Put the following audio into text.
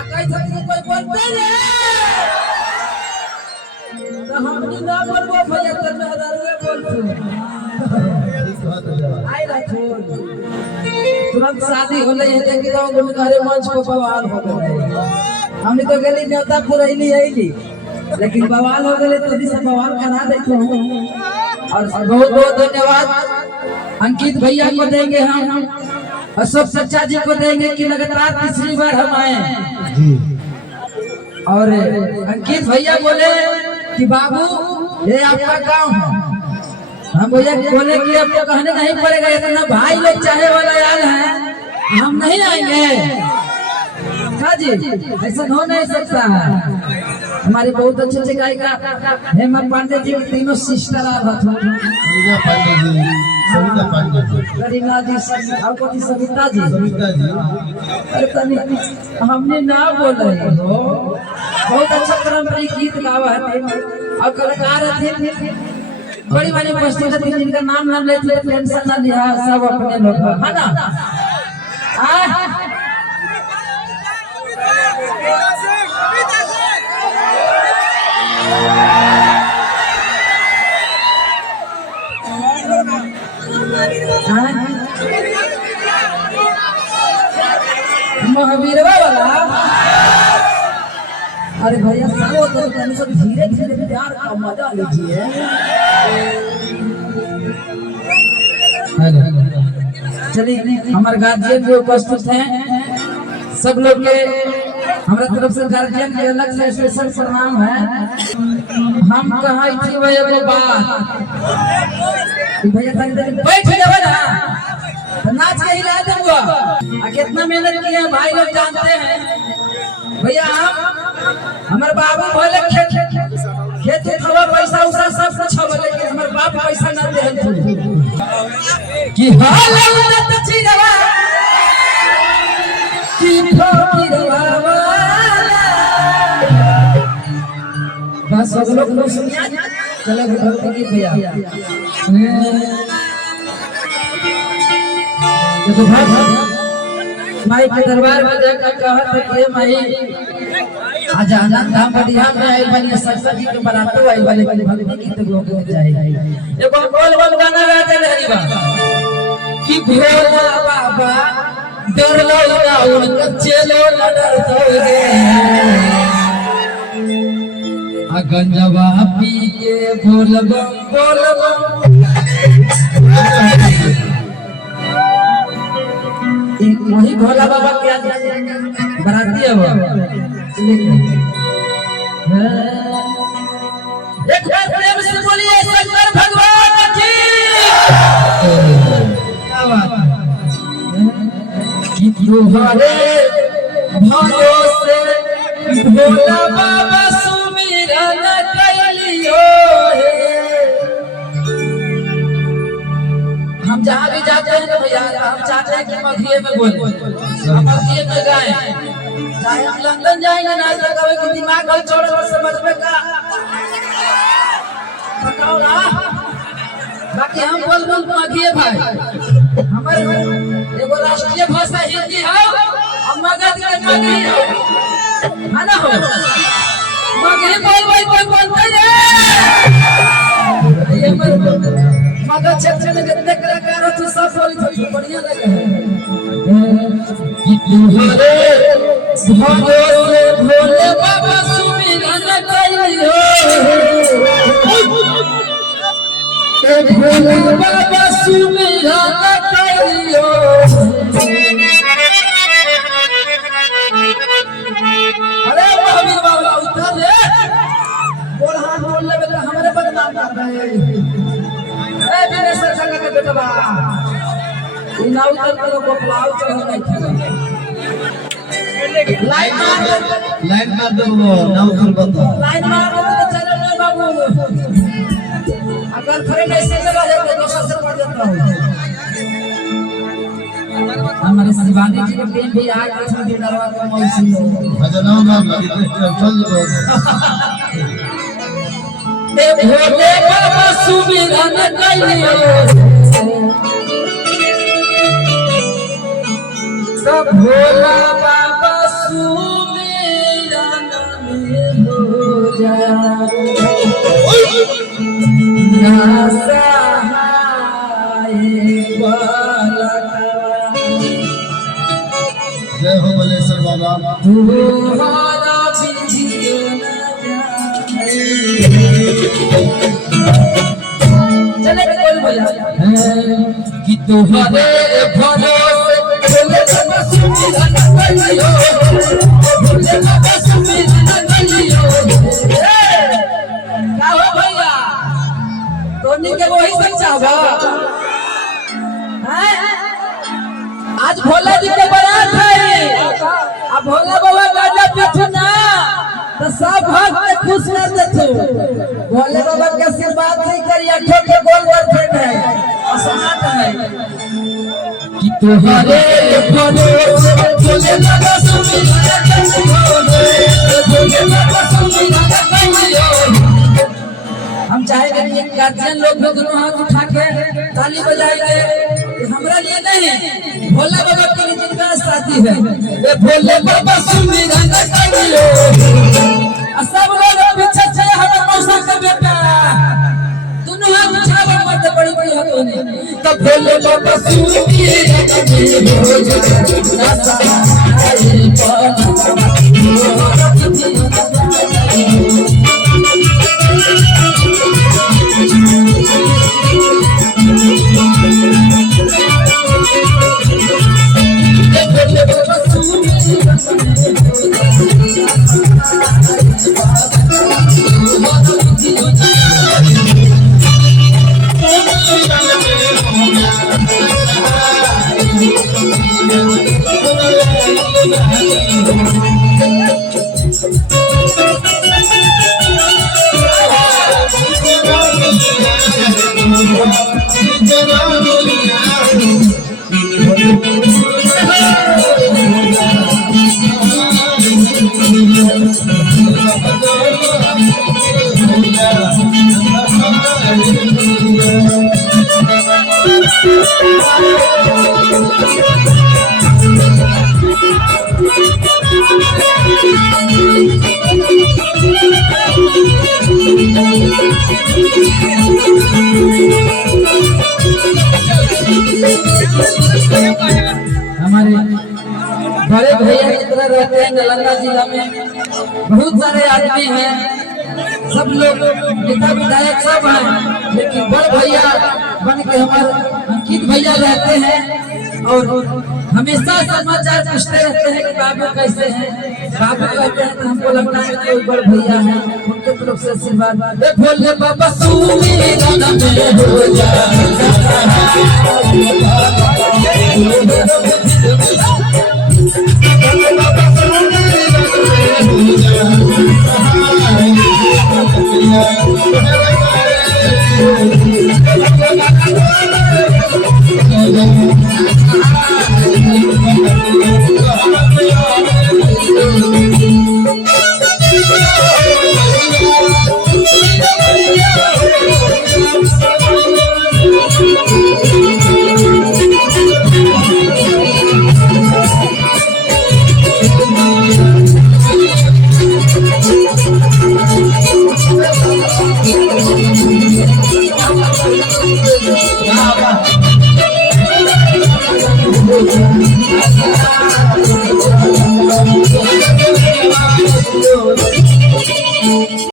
आकाई छतरी कोई बोलते रे तो हमनी ना बोलबो भैया तो मेहरारूए बोलतो आई रखो तुरंत शादी होले है देखि गांव में घरे मंच पर बवाल हो गए हमनी तो गेली न्योता पुरैली आईली लेकिन बवाल हो गए तो भी सब बवाल करा देते हो और बहुत बहुत धन्यवाद अंकित भैया को देंगे हम अशोक सच्चा जी को देंगे कि लगातार तीसरी बार हम आए जी। और अंकित भैया बोले कि बाबू ये आपका गांव है हम भैया बोले कि आपको कहने नहीं पड़ेगा इतना भाई लोग चाहे वाला यार है हम नहीं आएंगे हाँ जी ऐसा हो नहीं सकता है हमारी बहुत अच्छे गायिका हेमा पांडे जी की तीनों सिस्टर आ करीना जी सविता जी हमने ना बोले हो बहुत अच्छा पारंपरिक गीत गावा है और कलाकार थे बड़ी बड़ी उपस्थित थी जिनका नाम लेते टेंशन ना लिया सब अपने लोग है ना महावीर वाला अरे भैया सालो तो सब धीरे धीरे प्यार का मजा लीजिए चलिए हमारे गार्जियन भी उपस्थित हैं सब लोग के हमारे तरफ से गार्जियन के अलग से स्पेशल प्रणाम है हम कहा थी वो एगो बात भैया बैठ जाओ ना नाच के हिला दूंगा कितना मेहनत किए भाई लोग जानते हैं भैया हम हमारे बाबू बोले खेत खबर पैसा उसा सब कुछ हो लेकिन हमारे बाप पैसा ना दे कि हाल उन्नत चिरवा कि ठोकिरवा बस सब लोग सुनिया चलो भक्ति गीत भैया तो माई के दरबार में जाकर कहत के माई आज आनंद धाम बढ़िया में आई बनी सरस्वती के बरातो आई वाले के भक्ति गीत लोग में जाए एगो बोल बोल गाना गाते हरी बा कि भोला बाबा डर लो ना उन कच्चे लो ना डर दोगे गंजवा पी के बोल बम वही भोला बाबा क्या बराती है वो एक बार प्रेम से बोलिए शंकर भगवान की क्या बात कि तुम्हारे भरोसे भोला बाबा सुमिरन कइलियो हम जहाँ भी जाते हैं भैया हम चाहते हैं कि मघिए में बोले मघिए में गाएं चाहे हम लंदन जाएंगे ना तो कभी कि दिमाग हल छोड़ और समझ में का बताओ ना बाकी हम बोल मघिए भाई हमारे एगो राष्ट्रीय भाषा हिंदी है हम मगध के मघी है ना हो मघी बोल बोलते हैं ये मगर क्षेत्र में जितने कलाकार हो सब बोली तो बढ़िया लगे कि तुम्हारे भरोसे भोले बाबा सुमिरन कइलियो भोले बाबा सुमिरन कइलियो अरे महावीर बाबा उठा ले बोल हाथ बोल ले बेटा हमारे बदनाम कर रहे हैं नाव तक को प्लाव चढ़ नहीं था लाइन मार दो नाव कर बंद लाइन मार दो तो चलो ना बाबू अगर फ्रेंड ऐसे चला जाए तो सबसे पड़ जाता हूं हमारे शिवानी जी के टीम भी आ गए थे डरवा का मौसी भजनों में चल ए भोले बाबा सुमिरन कइलियो सब भोला बाबा सुमिरन सहाय बालकवा। जय हो बलेश्वर बाबा। तुम्हारा बिजियो न जाए। चले बोल भैया कि तुम्हारे भरोसे बोले बाबा सुमिरन करियो, बोले बाबा सुमिरन करियो। का हो भैया तोनी के वही सच्चा बा हैं? आज भोला जी के बारात है, अब भोला बाबा गाजा पीछू ना तो सब भक्त खुश कर देते। भोले बाबा के आशीर्वाद से करिया ठोके गोल गर्लफ्रेंड है असमात है कि तुम्हारे भरोसे बोले बाबा सुमिरन करियो, बोले बाबा सुमिरन करियो। हम चाहेंगे कि गार्जियन लोग दोनों हाथ उठा के ताली बजाएंगे। हमरा लिए नहीं, भोला बाबा के लिए जिनका शादी है ये भोले बाबा सुमिरन करियो। सब लोग पीछे से हमारे मौसा का बेटा दोनों हाथ उठावा मत बड़ी बड़ी हाथों ने तो भोले बाबा सुमिरन करियो। हमारे बड़े भैया की तरह रहते हैं नालंदा जिला में बहुत सारे आदमी हैं, सब लोग नेता विधायक सब हैं, लेकिन बड़े भैया बन के हमारे अंकित भैया रहते हैं और हमेशा समाचार पूछते रहते हैं कि बाबू कैसे हैं। बाबू कहते हैं तो हमको लगता है कि कोई बड़े भैया हैं, उनके तरफ से आशीर्वाद। भोले बाबा सुमिरन में हो